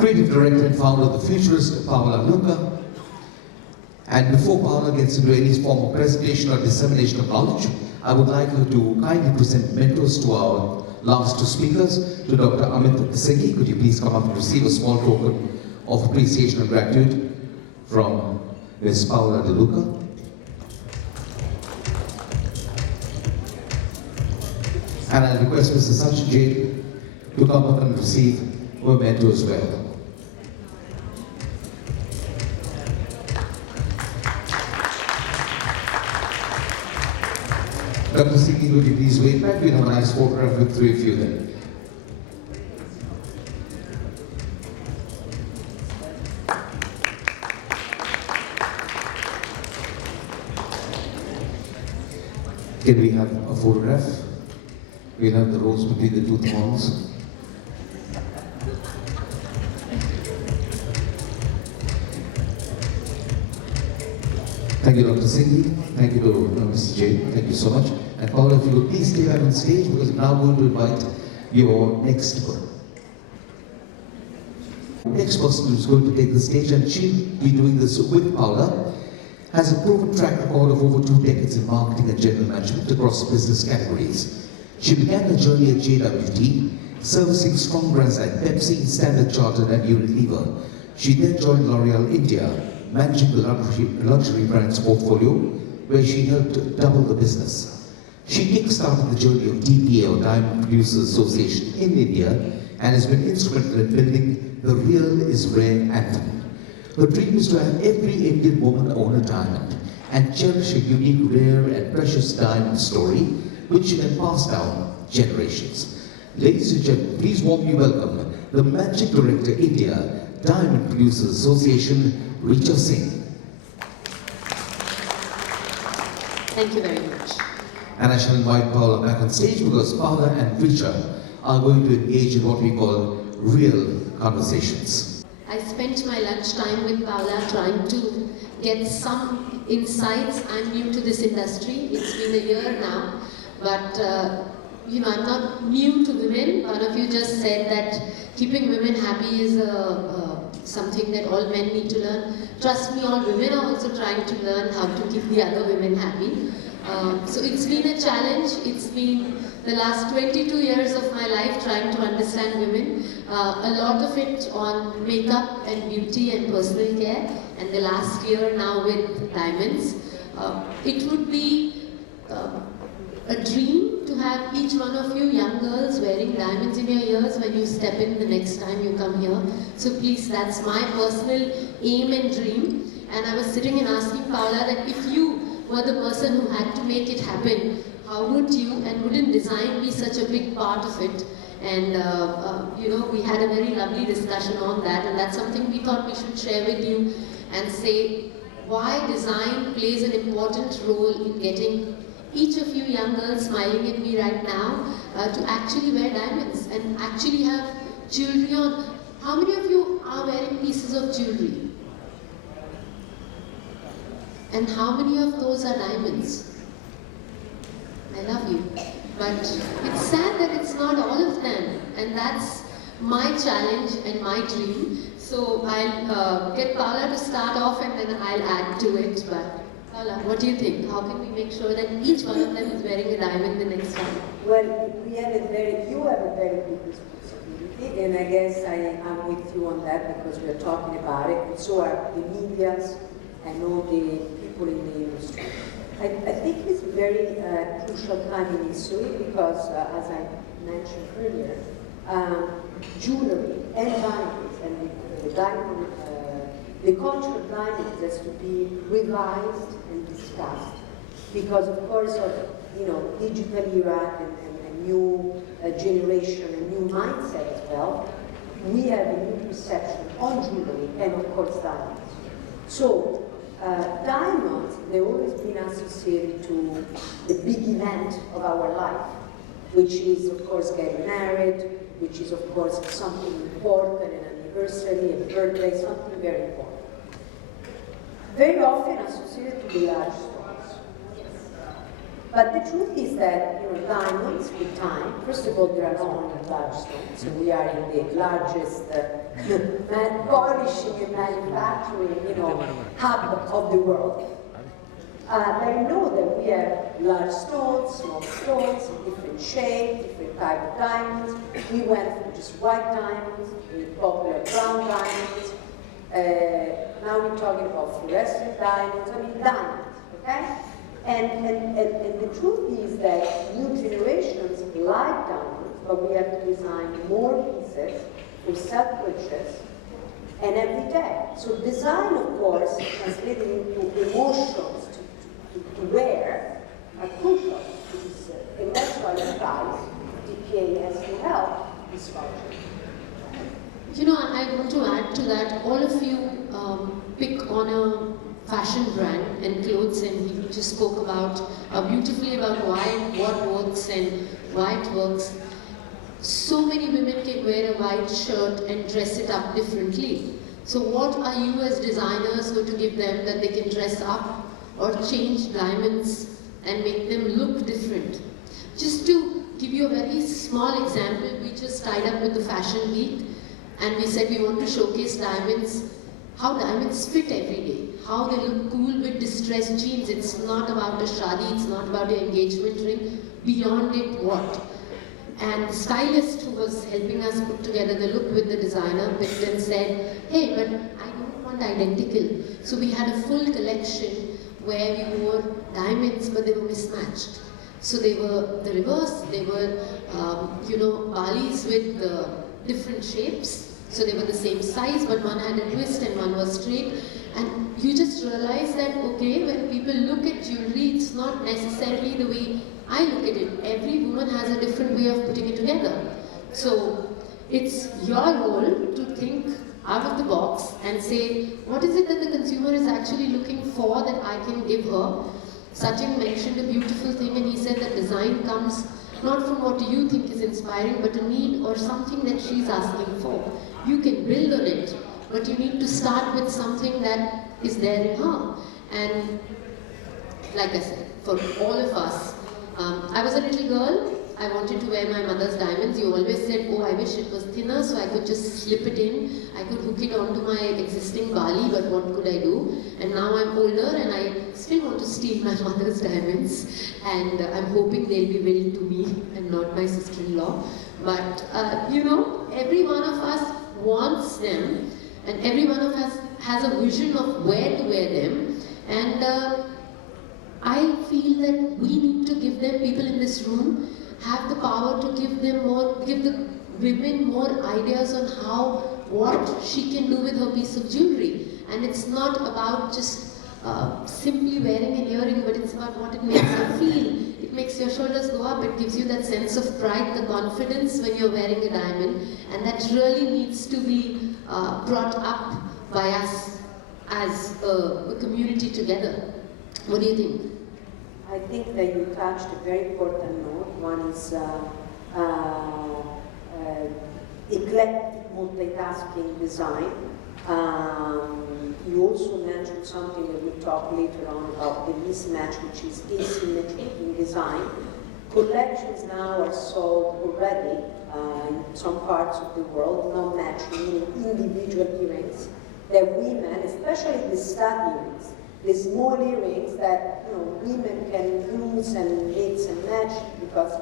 creative director and founder of the Futurist, Paola De Luca. And before Paola gets into any form of presentation or dissemination of knowledge, I would like her to kindly present mentors to our last two speakers. To Dr. Amit Singhi, could you please come up and receive a small token of appreciation and gratitude from Ms. Paola De Luca. And I request Mr. Sachin Jain to come up and receive her mentor as well. Dr. Singhi, would you please wait back? We'll have a nice photograph with three of you then. Can we have a photograph? We'll have the rows between the two thorns. Thank you, Dr. Singhi. Thank you to Mr. Jain. Thank you so much. And Paola, if you would please stay back on stage, because we're now going to invite your next person. The next person who's going to take the stage, and she'll be doing this with Paola, has a proven track record of over 2 decades in marketing and general management across business categories. She began her journey at JWT, servicing strong brands like Pepsi, Standard Chartered and Unilever. She then joined L'Oreal India, managing the luxury brands portfolio, where she helped double the business. She kick-started the journey of DPA, or Diamond Producers Association, in India, and has been instrumental in building the Real is Rare anthem. Her dream is to have every Indian woman own a diamond and cherish a unique, rare and precious diamond story, which she can pass down generations. Ladies and gentlemen, please warmly welcome the Managing Director, India, Diamond Producers Association, Richa Singh. Thank you very much. And I shall invite Paola back on stage, because Paola and Richa are going to engage in what we call real conversations. I spent my lunchtime with Paola trying to get some insights. I'm new to this industry. It's been a year now, but I'm not new to women. One of you just said that keeping women happy is something that all men need to learn. Trust me, all women are also trying to learn how to keep the other women happy. So it's been a challenge. It's been the last 22 years of my life trying to understand women. A lot of it on makeup and beauty and personal care, and the last year now with diamonds. It would be a dream to have each one of you young girls wearing diamonds in your ears when you step in the next time you come here. So please, that's my personal aim and dream. And I was sitting and asking Paola that if you were the person who had to make it happen, how would you, and wouldn't design be such a big part of it? And we had a very lovely discussion on that, and that's something we thought we should share with you and say why design plays an important role in getting each of you young girls smiling at me right now to actually wear diamonds and actually have jewelry on. How many of you are wearing pieces of jewelry? And how many of those are diamonds? I love you. But it's sad that it's not all of them. And that's my challenge and my dream. So I'll get Paola to start off, and then I'll add to it. But Paola, what do you think? How can we make sure that each one of them is wearing a diamond the next time? Well, you have a very big responsibility, and I guess I'm with you on that, because we're talking about it, and so are the medias and all the people in the industry. I think it's a very crucial time in history, because, as I mentioned earlier, jewelry and diamonds, and the culture of diamonds has to be revised and discussed, because of course of digital era and new generation and new mindset as well. We have a new perception on jewelry and of course diamonds. So diamonds, they've always been associated to the big event of our life, which is of course getting married, which is of course something important, an anniversary, a birthday, something very important. Very often associated to the large stones. But the truth is that, you know, diamonds with time, first of all, there are not only large stones, so we are in the largest polishing and manufacturing, you know, hub of the world. I know that we have large stones, small stones, different shape, different type of diamonds. We went from just white diamonds, with popular brown diamonds. Now we're talking about fluorescent diamonds, I mean diamonds, okay? And the truth is that new generations like diamonds, but we have to design more pieces for self-purchase and every day. So design, of course, translated into emotions to wear are crucial. And that's why the price, DPA has to help this function. You know, I want to add to that, all of you pick on a fashion brand and clothes, and he just spoke about beautifully about why, what works and why it works. So many women can wear a white shirt and dress it up differently. So what are you as designers going to give them that they can dress up or change diamonds and make them look different? Just to give you a very small example, we just tied up with the Fashion Week and we said we want to showcase diamonds, how diamonds fit every day, how they look cool with distressed jeans. It's not about a shadi, it's not about an engagement ring, beyond it what? And the stylist who was helping us put together the look with the designer picked and said, hey, but I don't want identical. So we had a full collection where we wore diamonds, but they were mismatched. So they were the reverse, they were, you know, balis with different shapes. So they were the same size, but one had a twist and one was straight. And you just realize that, okay, when people look at jewelry, it's not necessarily the way I look at it. Every woman has a different way of putting it together. So it's your role to think out of the box and say, what is it that the consumer is actually looking for that I can give her? Sachin mentioned a beautiful thing, and he said that design comes not from what you think is inspiring, but a need or something that she's asking for. You can build on it, but you need to start with something that is there in her. And like I said, for all of us, I was a little girl, I wanted to wear my mother's diamonds. You always said, oh, I wish it was thinner so I could just slip it in. I could hook it onto my existing bali, but what could I do? And now I'm older and I still want to steal my mother's diamonds. And I'm hoping they'll be willed to me and not my sister-in-law. But, you know, every one of us wants them, and every one of us has a vision of where to wear them. And I feel that we need to give them, people in this room, have the power to give them more, give the women more ideas on how, what she can do with her piece of jewelry. And it's not about just simply wearing an earring, but it's about what it makes her feel. It makes your shoulders go up, it gives you that sense of pride, the confidence when you're wearing a diamond. And that really needs to be brought up by us as a community together. What do you think? I think that you touched a very important note. One is eclectic multitasking design. You also mentioned something that we'll talk later on about the mismatch, which is asymmetry in design. Collections now are sold already in some parts of the world, not matching, meaning individual earrings that women, especially the stud earrings, the small earrings that women can use and mix and match because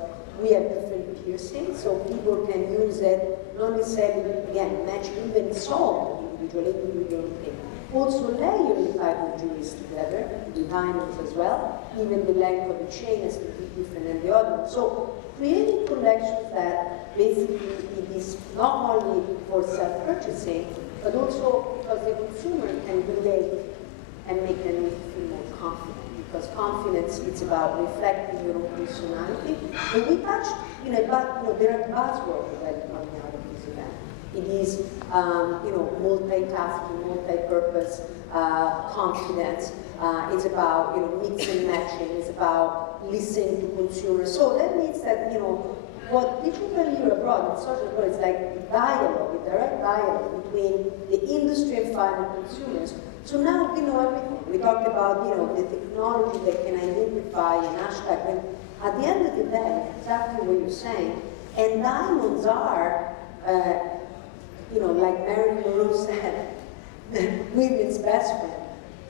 we have different piercings, so people can use it, not necessarily, again, match even solve individual thing. Also layering type of jewelries together, the diamonds as well, even the length of the chain has to be different than the other one. So creating collections that basically it is not only for self-purchasing, but also because the consumer can relate and make them feel more confident. Because confidence, it's about reflecting your own personality. And we touched, there are buzzwords that coming out of this event. It is, multitasking, multi-purpose, confidence. It's about, mix and matching. It's about listening to consumers. So that means that, what digital era brought in social world is like dialogue. direct dialogue between the industry and final consumers. So now we know everything. We talked about, the technology that can identify an hashtag. And at the end of the day, exactly what you're saying, and diamonds are, like Marilyn Monroe said, women's best friend.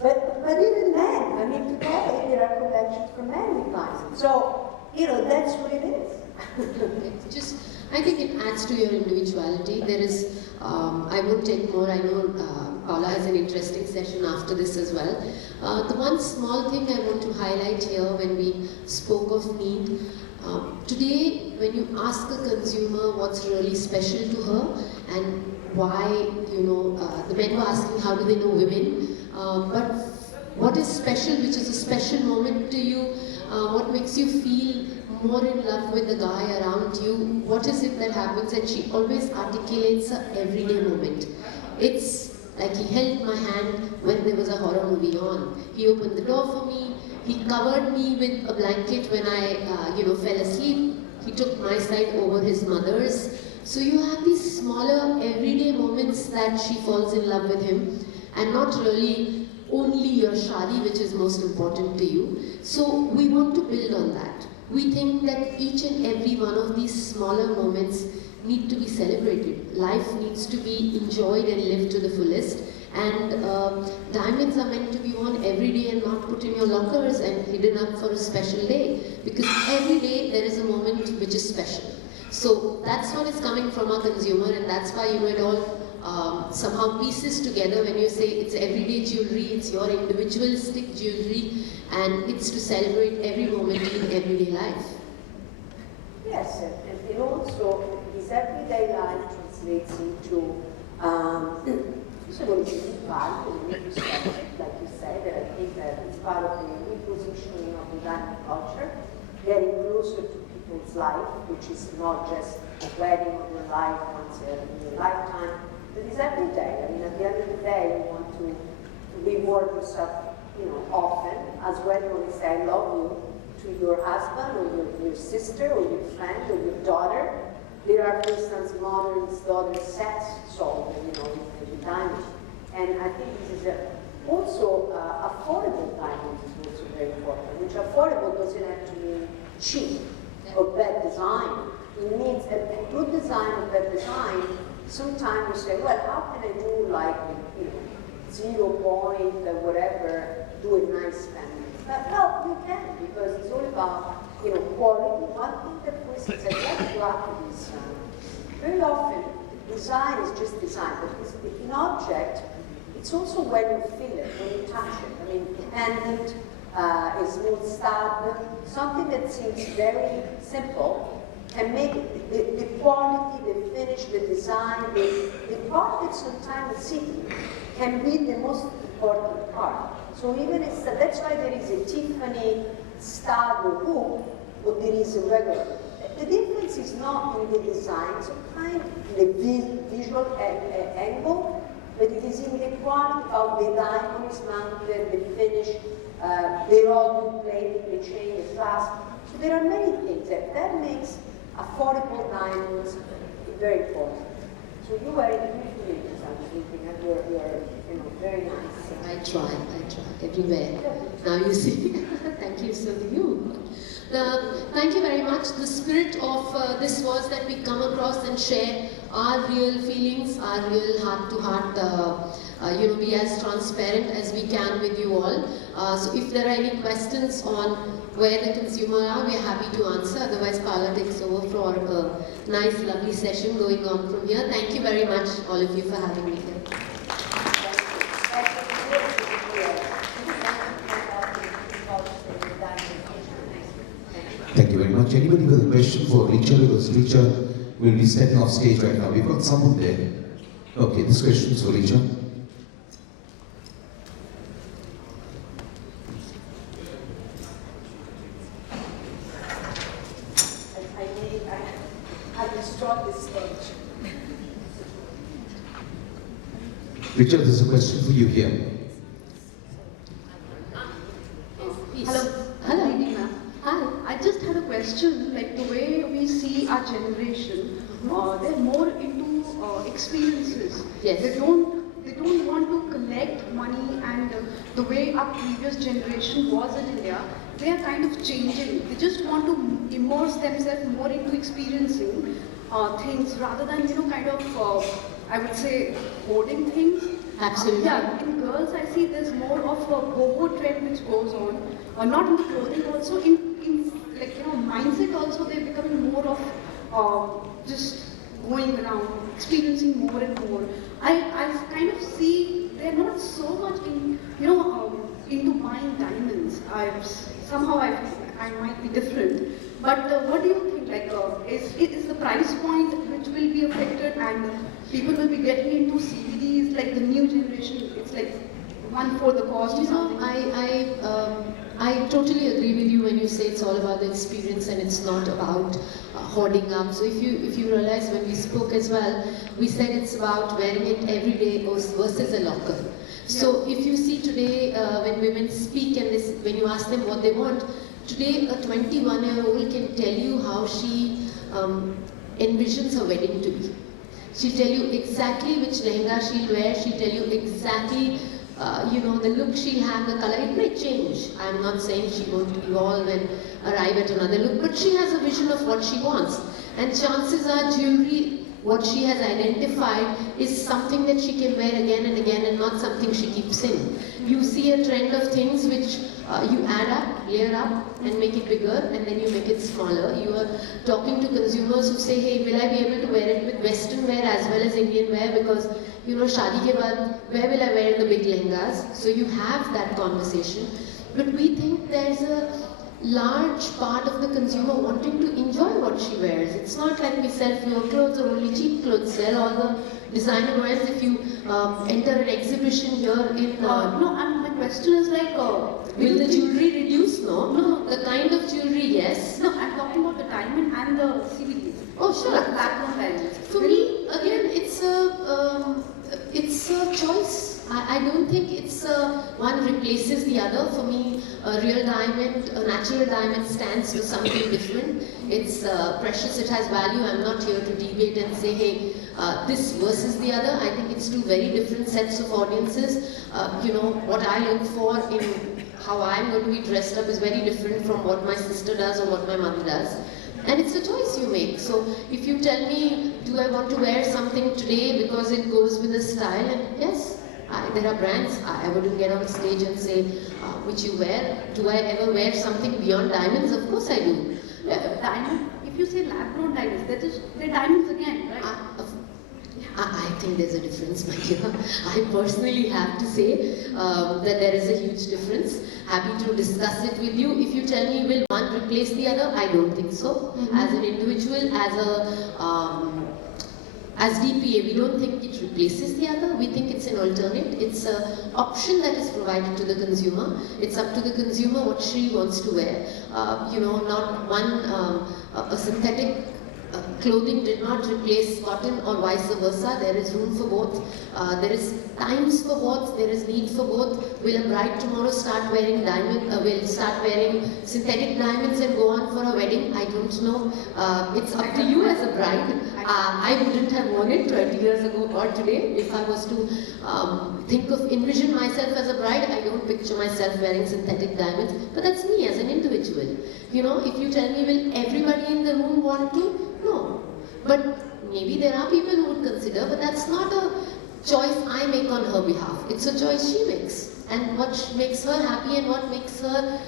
But even then, I mean, today there are collections for men with diamonds. So, that's what it is. I think it adds to your individuality. There is, I won't take more, I know Paola has an interesting session after this as well. The one small thing I want to highlight here when we spoke of need, today when you ask a consumer what's really special to her and why, the men were asking how do they know women, but what is special, which is a special moment to you, what makes you feel more in love with the guy around you, what is it that happens, and she always articulates an everyday moment. It's like he held my hand when there was a horror movie on. He opened the door for me, he covered me with a blanket when I, fell asleep. He took my side over his mother's. So you have these smaller everyday moments that she falls in love with him, and not really only your shadi, which is most important to you. So we want to build on that. We think that each and every one of these smaller moments need to be celebrated. Life needs to be enjoyed and lived to the fullest. And diamonds are meant to be worn every day and not put in your lockers and hidden up for a special day. Because every day there is a moment which is special. So that's what is coming from our consumer, and that's why it all somehow pieces together when you say it's everyday jewelry, it's your individualistic jewelry, and it's to celebrate every moment in everyday life. Yes, and also this everyday life translates into value, like you said, that I think that it's part of the repositioning of the diamond culture, getting closer to people's life, which is not just a wedding of your life once in your lifetime, but it's every day. I mean, at the end of the day, you want to reward yourself, often, as when you say I love you to your husband or your sister or your friend or your daughter. There are, for instance, mother's daughter sets sold, with diamonds. And I think this is also affordable diamonds is also very important, which affordable doesn't have to mean cheap or bad design. It means a good design or bad design. Sometimes you say, well, how can I do like, 0 point, whatever, do a nice spending? But no, you can, because it's all about, quality. One thing that, for instance, I like to add to this, very often, design is just design, but an object, it's also when you feel it, when you touch it. I mean, pendant, a smooth stud, something that seems very simple, can make the quality, the finish, the design, the part that sometimes is sitting can be the most important part. So even if that's why there is a Tiffany stud or hoop, or there is a regular. The difference is not in the design, sometimes in the visual angle, but it is in the quality of the diamond is mounted, the finish, the rod you play, the chain, the clasp. So there are many things that makes affordable diamonds very important. So you were in the beauty I'm thinking, and you're very nice. I try everywhere. Now you see. Thank you, so do you. Thank you very much. The spirit of this was that we come across and share our real feelings, our real heart-to-heart, be as transparent as we can with you all. So if there are any questions on where the consumer are, we are happy to answer. Otherwise, Paola takes over for a nice, lovely session going on from here. Thank you very much, all of you, for having me here. Thank you very much. Anybody with a question for Richa? Because Richa will be stepping off stage right now. We've got someone there. Okay, this question is for Richa. I destroyed this stage. Richa, there's a question for you here. Hello. Hello, ma'am. Hi. I just had a question, like the way we see our generation, they're more into experience Yes. They don't want to collect money, and the way our previous generation was in India, they are kind of changing. They just want to immerse themselves more into experiencing things rather than, kind of, I would say, hoarding things. Absolutely. Yeah, in girls I see there's more of a boho trend which goes on, not in the clothing, also in like, mindset also. They're becoming more of just going around, experiencing more and more. I kind of see they're not so much in, into buying diamonds. Somehow I might be different. But what do you think? Like, is the price point which will be affected, and people will be getting into CBDs, like the new generation? It's like 1/4 the cost or something. I totally agree with you when you say it's all about the experience and it's not about hoarding up. So if you realize when we spoke as well, we said it's about wearing it every day versus a locker. So if you see today when women speak and when you ask them what they want, today a 21-year-old can tell you how she envisions her wedding to be. She'll tell you exactly which lehenga she'll wear, she'll tell you exactly the look she'll have, the color. It may change. I'm not saying she won't evolve and arrive at another look, but she has a vision of what she wants. And chances are jewelry, what she has identified, is something that she can wear again and again and not something she keeps in. You see a trend of things which you add up, layer up and make it bigger, and then you make it smaller. You are talking to consumers who say, hey, will I be able to wear it with Western wear as well as Indian wear? Because shadi ke baad, where will I wear the big lehengas? So you have that conversation. But we think there's a large part of the consumer wanting to enjoy what she wears. It's not like we sell pure clothes or only cheap clothes. Sell all the designer wears. If you enter an exhibition here in... my question is like... will the jewelry reduce? No. The kind of jewelry, yes. No, I'm talking about the diamond and the CBDs. Oh, sure. Lab-grown diamonds. For me, again, it's a choice. I don't think it's one replaces the other. For me, a real diamond, a natural diamond stands for something different. It's precious, it has value. I'm not here to debate and say, hey, this versus the other. I think it's two very different sets of audiences. What I look for in how I'm going to be dressed up is very different from what my sister does or what my mother does. And it's a choice you make. So if you tell me, do I want to wear something today because it goes with the style? And yes, there are brands. I wouldn't get on stage and say, which you wear. Do I ever wear something beyond diamonds? Of course I do. Diamond, if you say lab-grown diamonds, they're diamonds again, right? I think there's a difference, my dear. I personally have to say that there is a huge difference. Happy to discuss it with you. If you tell me, will one replace the other? I don't think so. As an individual, as DPA, we don't think it replaces the other. We think it's an alternate. It's an option that is provided to the consumer. It's up to the consumer what she wants to wear. Not one, a synthetic clothing did not replace cotton or vice versa. There is room for both. There is times for both. There is need for both. Will a bride tomorrow start wearing will start wearing synthetic diamonds and go on for a wedding? I don't know. It's up to you as a bride. I wouldn't have worn it 20 years ago or today. If I was to envision myself as a bride, I don't picture myself wearing synthetic diamonds. But that's me as an individual. If you tell me, will everybody in the room want to? No. But maybe there are people who would consider, but that's not a choice I make on her behalf. It's a choice she makes. And what makes her happy and what makes her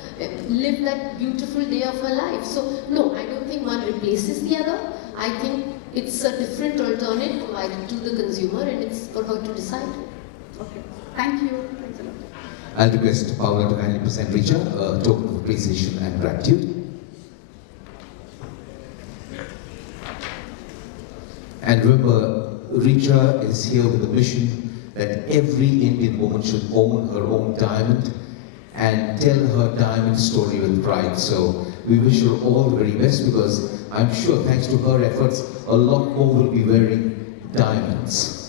live that beautiful day of her life. So, no, I don't think one replaces the other. I think it's a different alternate provided to the consumer, and it's for her to decide. Okay. Thank you. Thanks a lot. I'll request Paola to kindly present Richa a token of appreciation and gratitude. And remember, Richa is here with a mission that every Indian woman should own her own diamond and tell her diamond story with pride. So we wish her all the very best, because I'm sure thanks to her efforts, a lot more will be wearing diamonds.